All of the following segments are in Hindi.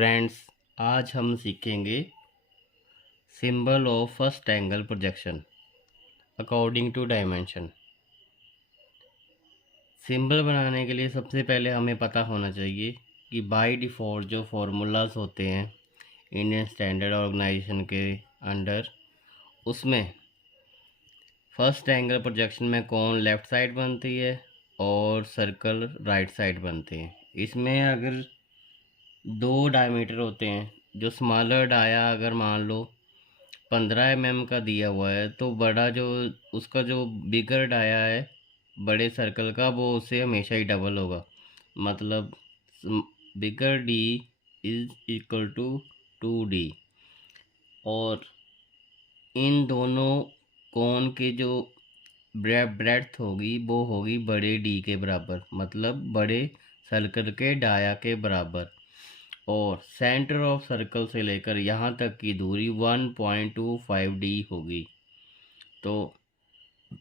फ्रेंड्स, आज हम सीखेंगे symbol of first angle projection according to dimension. Symbol बनाने के लिए सबसे पहले हमें पता होना चाहिए कि बाय डिफ़ॉल्ट जो फार्मूलाज होते हैं इंडियन स्टैंडर्ड ऑर्गेनाइजेशन के अंडर, उसमें फर्स्ट एंगल प्रोजेक्शन में कोण लेफ़्ट साइड बनती है और सर्कल राइट साइड बनते हैं। इसमें अगर दो डायमीटर होते हैं, जो स्मॉलर डाया अगर मान लो 15 mm का दिया हुआ है, तो बड़ा जो उसका जो बिगर डाया है बड़े सर्कल का, वो उससे हमेशा ही डबल होगा। मतलब bigger D is equal to 2D। और इन दोनों कोण के जो ब्रेड्थ होगी वो होगी बड़े डी के बराबर, मतलब बड़े सर्कल के डाया के बराबर। और सेंटर ऑफ सर्कल से लेकर यहाँ तक की दूरी 1.25D होगी। तो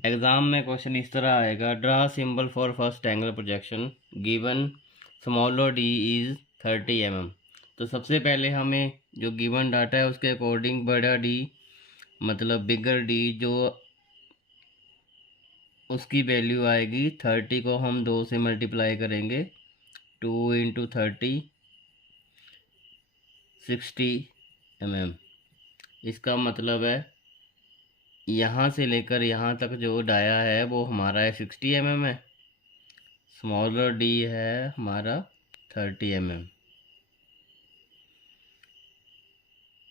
एग्ज़ाम में क्वेश्चन इस तरह आएगा, draw symbol for first angle projection given smaller D is 30 mm। तो सबसे पहले हमें जो गिवन डाटा है उसके अकॉर्डिंग बड़ा डी मतलब बिगर डी जो उसकी वैल्यू आएगी 30 को हम 2 से मल्टीप्लाई करेंगे, 2 × 30 60 mm। इसका मतलब है यहाँ से लेकर यहाँ तक जो डाया है वो हमारा है 60 mm है, स्मॉलर डी है हमारा 30 mm।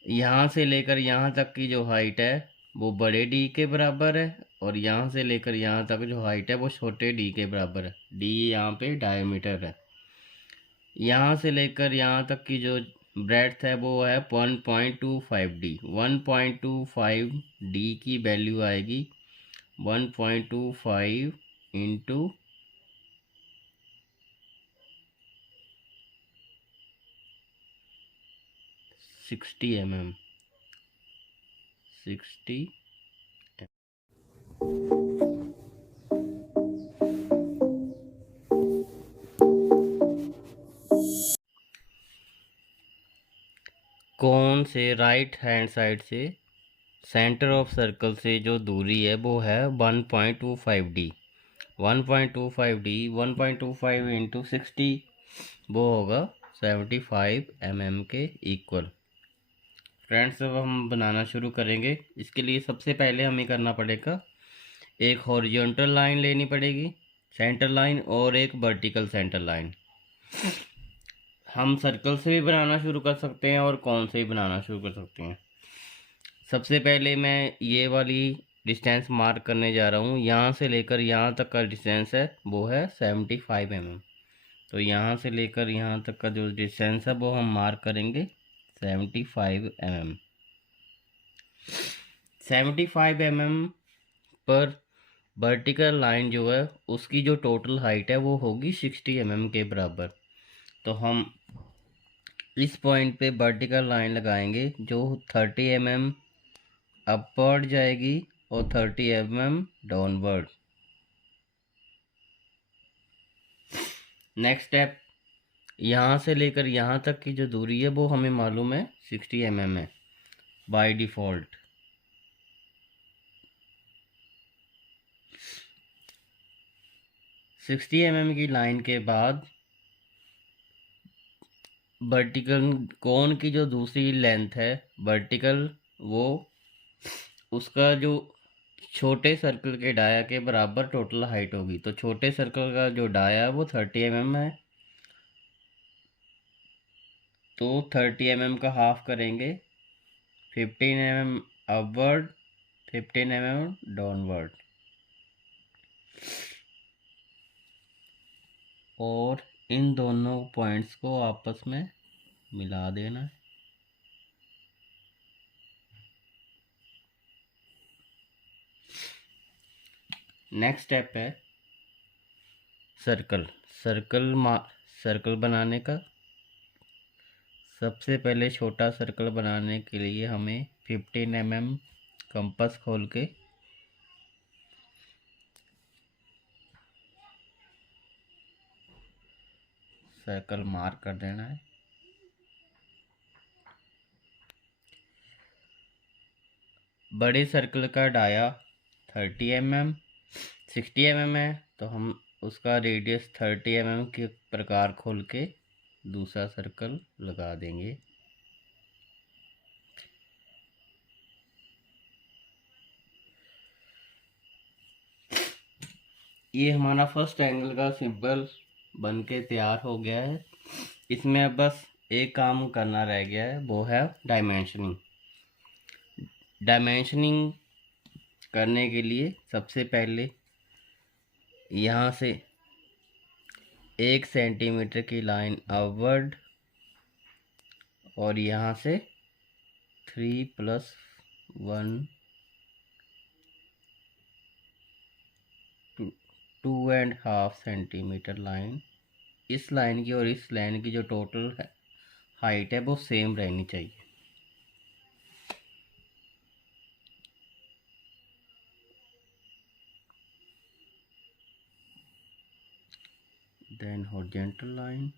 यहाँ से लेकर यहाँ तक की जो हाइट है वो बड़े डी के बराबर है, और यहाँ से लेकर यहाँ तक जो हाइट है वो छोटे डी के बराबर है। डी यहाँ पे डायमीटर है। यहाँ से लेकर यहाँ तक की जो ब्रेड्थ है वो है 1.25D। 1.25D की वैल्यू आएगी 1.25 इंटू 60 mm। 60 कोण से राइट हैंड साइड से सेंटर ऑफ सर्कल से जो दूरी है वो है 1.25D। 1.25D 1.25 इंटू 60 वो होगा 75 mm के इक्वल। फ्रेंड्स, अब हम बनाना शुरू करेंगे। इसके लिए सबसे पहले हमें करना पड़ेगा, एक हॉरिजॉन्टल लाइन लेनी पड़ेगी सेंटर लाइन, और एक वर्टिकल सेंटर लाइन। हम सर्कल से भी बनाना शुरू कर सकते हैं और कोण से भी बनाना शुरू कर सकते हैं। सबसे पहले मैं ये वाली डिस्टेंस मार्क करने जा रहा हूँ। यहाँ से लेकर यहाँ तक का डिस्टेंस है वो है 75 mm। तो यहाँ से लेकर यहाँ तक का जो डिस्टेंस है वो हम मार्क करेंगे 75 mm। 75 mm पर वर्टिकल लाइन जो है उसकी जो टोटल हाइट है वो होगी 60 mm के बराबर। तो हम इस पॉइंट पे वर्टिकल लाइन लगाएंगे जो 30 mm अपवर्ड जाएगी और 30 mm डाउनवर्ड। नेक्स्ट स्टेप, यहाँ से लेकर यहाँ तक की जो दूरी है वो हमें मालूम है 60 mm है बाय डिफ़ॉल्ट। सिक्सटी mm की लाइन के बाद वर्टिकल कोण की जो दूसरी लेंथ है वर्टिकल, वो उसका जो छोटे सर्कल के डाया के बराबर टोटल हाइट होगी। तो छोटे सर्कल का जो डाया है वो 30 mm है, तो 30 mm का हाफ करेंगे, 15 mm अपवर्ड 15 mm डाउनवर्ड। और इन दोनों पॉइंट्स को आपस में मिला देना है। नेक्स्ट स्टेप है सर्कल सर्कल बनाने का। सबसे पहले छोटा सर्कल बनाने के लिए हमें 15 mm कंपास खोल के सर्कल मार्क कर देना है। बड़े सर्कल का डाया 30 mm 60 mm है, तो हम उसका रेडियस 30 mm के प्रकार खोल के दूसरा सर्कल लगा देंगे। ये हमारा फर्स्ट एंगल का सिंबल बन के तैयार हो गया है। इसमें अब बस एक काम करना रह गया है, वो है डायमेंशनिंग। डायमेंशनिंग करने के लिए सबसे पहले यहाँ से 1 सेंटीमीटर की लाइन अपवर्ड और यहाँ से 3 + 1 2.5 सेंटीमीटर लाइन, इस लाइन की और इस लाइन की जो टोटल हाइट है वो सेम रहनी चाहिए। देन हॉरिजॉन्टल लाइन,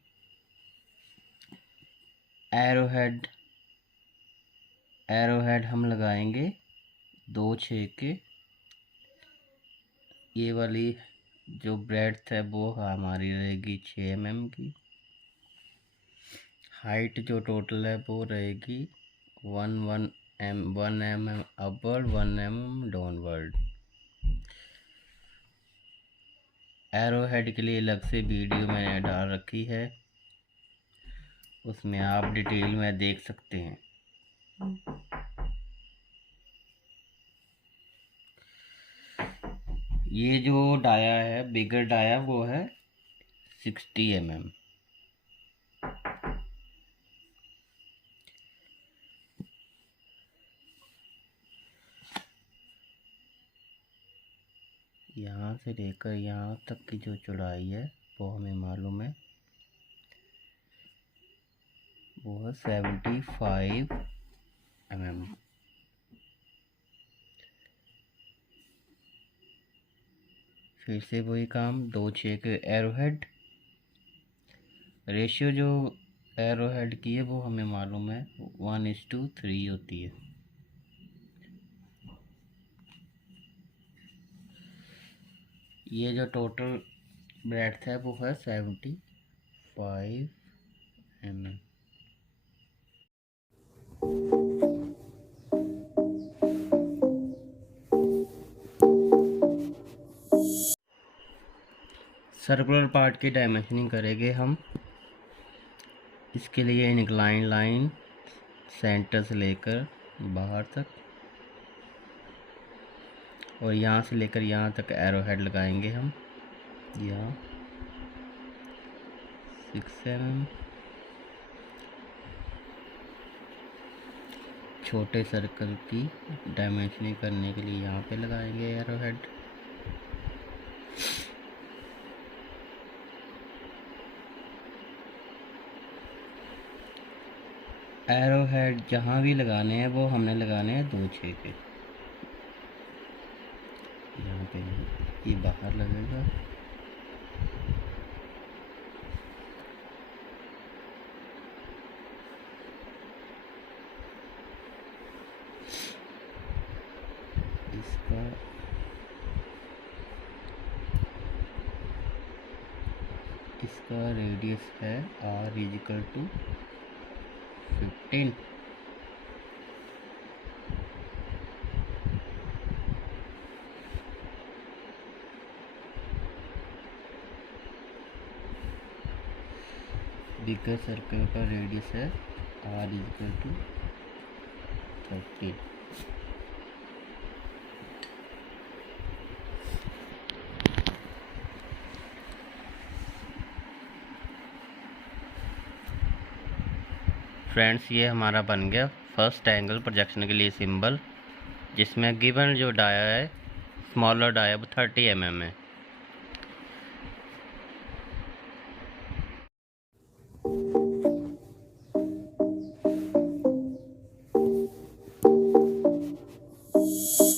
एरोहेड हम लगाएंगे 2 छेद के। ये वाली जो ब्रेड्थ है वो हमारी रहेगी 6 mm की। हाइट जो टोटल है वो रहेगी 1 mm upward 1 mm downward. Arrowhead के लिए अलग से वीडियो मैंने डाल रखी है, उसमें आप डिटेल में देख सकते हैं। ये जो डाया है, बिगर डाया, वो है 60 mm। यहाँ से लेकर यहाँ तक की जो चौड़ाई है वो हमें मालूम है, वो है 75 mm। फिर से वही काम, 2 छेद के एरोहेड। रेशियो जो एरोहेड की है वो हमें मालूम है 1:3 होती है। ये जो टोटल ब्रेड्थ है वो है 75 mm। सर्कुलर पार्ट की डायमेंशनिंग करेंगे हम। इसके लिए इंक्लाइन लाइन सेंटर से लेकर बाहर तक और यहाँ से लेकर यहाँ तक एरोहेड लगाएंगे हम। यहाँ 6 mm। छोटे सर्कल की डायमेंशनिंग करने के लिए यहाँ पे लगाएंगे एरोहेड। एरोहेड जहाँ भी लगाने हैं वो हमने लगाने हैं 2 छेद के। यहाँ पे ये बाहर लगेगा, इसका रेडियस है r = 15। बिगर सर्कल का रेडियस है r = 30। फ्रेंड्स, ये हमारा बन गया फर्स्ट एंगल प्रोजेक्शन के लिए सिंबल, जिसमें गिवन जो डाया है, स्मॉलर डाया, वो 30 mm है।